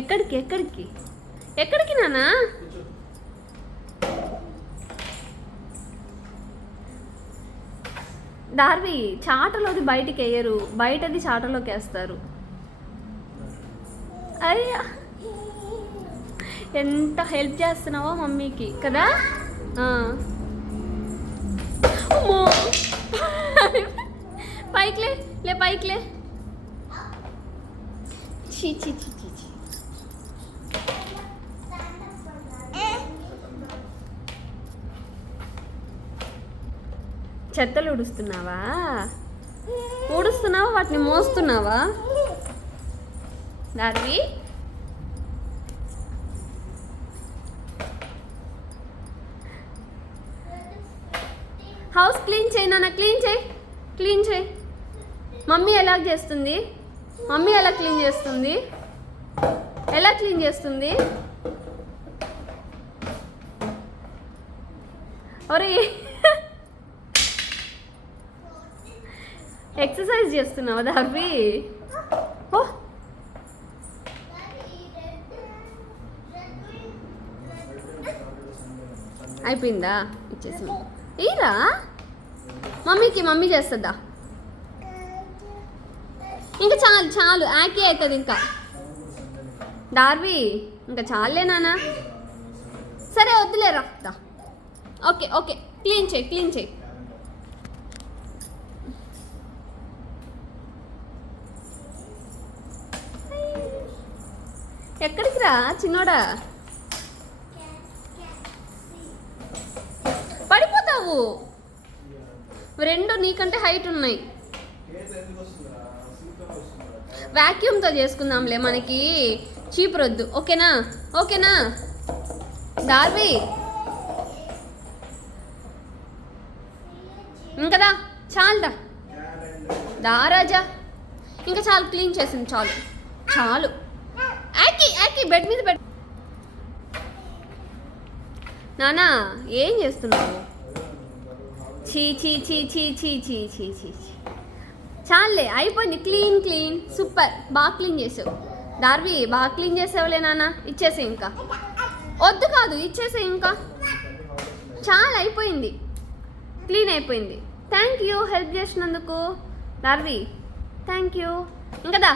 ఎక్కడికి ఎక్కడికి? ఎక్కడికి నానా డార్వి చాటలోది బయటికి వేయరు. బయటది చాటలోకి వేస్తారు. అయ్యా! ఎంత హెల్ప్ చేస్తున్నావో మమ్మీకి కదా? ఆ. పైకిలే లే పైకిలే చీ చీ చీ చీ చీ చెత్తలు ఉడుస్తున్నావా ఊడుస్తున్నావా? వాటిని మోస్తున్నావా? దార్వి హౌస్ క్లీన్ చేయి నాన్న క్లీన్ చేయి క్లీన్ చేయి. మమ్మీ ఎలా చేస్తుంది? మమ్మీ ఎలా క్లీన్ చేస్తుంది? ఎలా క్లీన్ చేస్తుంది? ఒరే ఎక్సర్సైజ్ చేస్తున్నావా దార్వి ఓ అయిపోయిందా? ఇచ్చేసి ఈరా మమ్మీకి మమ్మీ చేస్తుందా? ఇంకా చాలు చాలు యాకీ అవుతుంది ఇంకా. డార్వి ఇంకా చాలే నాన్న. సరే వద్దులేరా దా. ఓకే ఓకే క్లీన్ చేయి క్లీన్ చేయి. ఎక్కడికి రా చిన్నోడా? పడిపోతావు. రెండు నీకంటే హైట్ ఉన్నాయి. వాక్యూమ్తో చేసుకుందాంలే మనకి. చీపురొద్దు. ఓకేనా? ఓకేనా? దార్వి ఇంకదా చాలదా దారాజా ఇంకా చాలు క్లీన్ చేసింది చాలు. చాలు. యాకి బెడ్ మీద బెడ్ నానా ఏం చేస్తున్నావు? చీ చీ చీ చీ చీ చీ చీ చీ చాలే అయిపోయింది. Clean clean super. బాగా క్లీన్ చేసావు. దార్వి బాగా క్లీన్ చేసావులే నాన్న ఇచ్చేసే ఇంకా. వద్దు కాదు ఇచ్చేసే ఇంకా. చాలా అయిపోయింది. క్లీన్ అయిపోయింది. థ్యాంక్ యూ హెల్ప్ చేసినందుకు. Darvi thank you. ఇంకా దా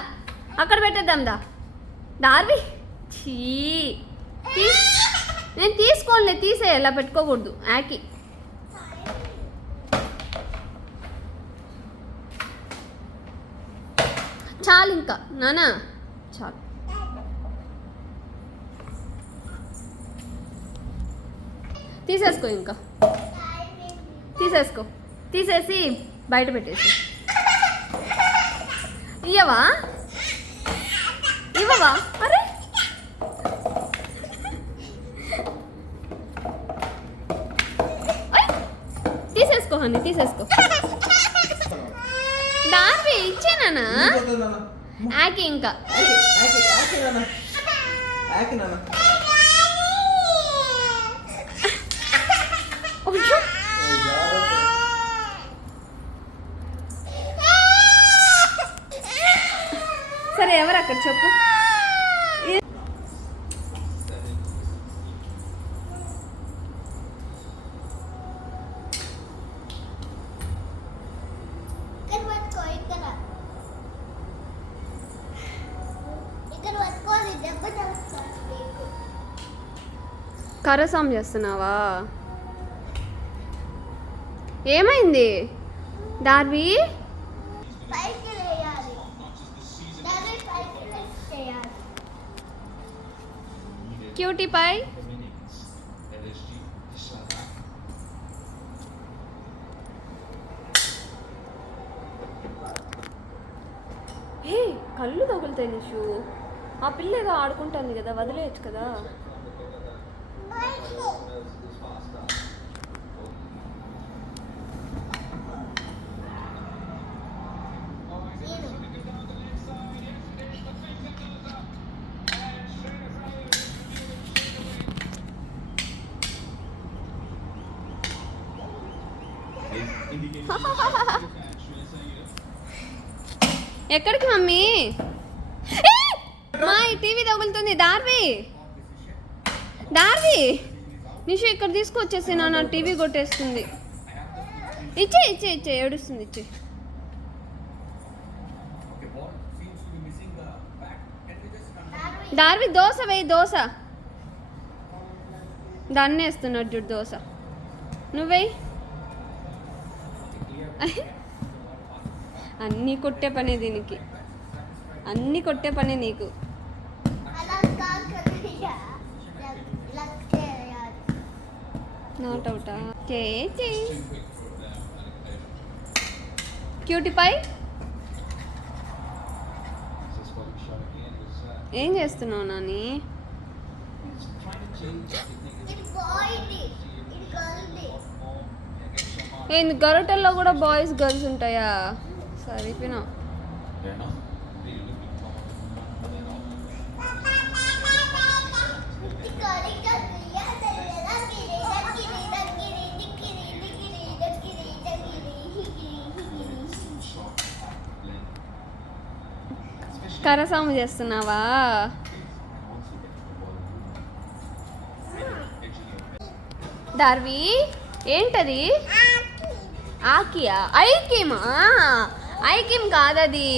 అక్కడ పెట్టేద్దాం దా. డార్వి! చీ తీ- నేను తీసుకోలే తీసే ఇలా పెట్టుకోకూడదు. యాకి చాలు ఇంకా. నానా. చాలు. తీసేసుకో ఇంకా. తీసేసుకో. తీసేసి బయట పెట్టేసి. ఇయ్యవా? ఇవ్వవా? అరే తీసేసుకో హని తీసేసుకో. డార్వి ఇచ్చేనా ఆకి ఇంకా. సరే ఎవరు అక్కడ చెప్పు? కరసాం చేస్తున్నావా? ఏమైంది? డార్బీ క్యూటీ పై? హే కళ్ళు తగులుతాయి షూ ఆ పిల్ల ఏదో ఆడుకుంటుంది కదా వదిలేయచ్చు కదా? ఎక్కడికి మమ్మీ? మా ఈ టీవీ తగులుతుంది. దార్వి దార్వి నిషు ఇక్కడ తీసుకొచ్చేసి నా టీవీ కొట్టేస్తుంది. ఇచ్చే ఇచ్చే ఇచ్చే ఏడుస్తుంది ఇచ్చే. దార్వి దోశ వేయి దోశ. దాన్ని వేస్తున్నాడు చూడు దోశ. నువ్వేయి అన్నీ కొట్టే పనే దీనికి. అన్నీ కొట్టే పని నీకు. నోట్ నాట్ అవుటా చే చే ఏం చేస్తున్నావు నాని? ఏంది గరటల్లో కూడా బాయ్స్ గర్ల్స్ ఉంటాయా? సరిపోయినా. కరసాము చేస్తున్నావా? దార్వి ఏంటది? ఆకియా? ఐకిమ్ ఐకిమ్ కాదది.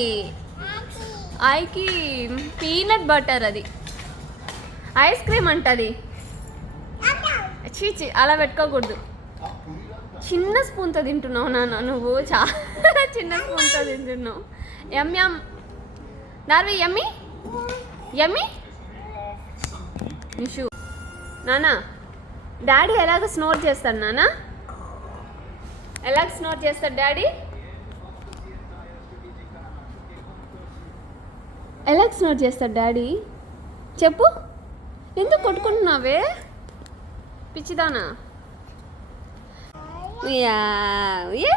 ఐకిమ్ పీనట్ బటర్ అది. ఐస్ క్రీమ్ అంటది. చీచి అలా పెట్టుకోకూడదు. చిన్న స్పూన్తో తింటున్నావు నాన్న నువ్వు. చాలా చిన్న స్పూన్తో తింటున్నావు. ఎం ఎం దార్వి యమ్మి? యమ్మి? నిషు. నానా డాడీ ఎలాగ స్నోర్ చేస్తాడు నానా? ఎలాగ స్నోర్ చేస్తాడు డాడీ? ఎలాగ స్నోర్ చేస్తాడు డాడీ? చెప్పు. ఎందుకు కొట్టుకుంటున్నావే? పిచ్చిదానా. యా ఏ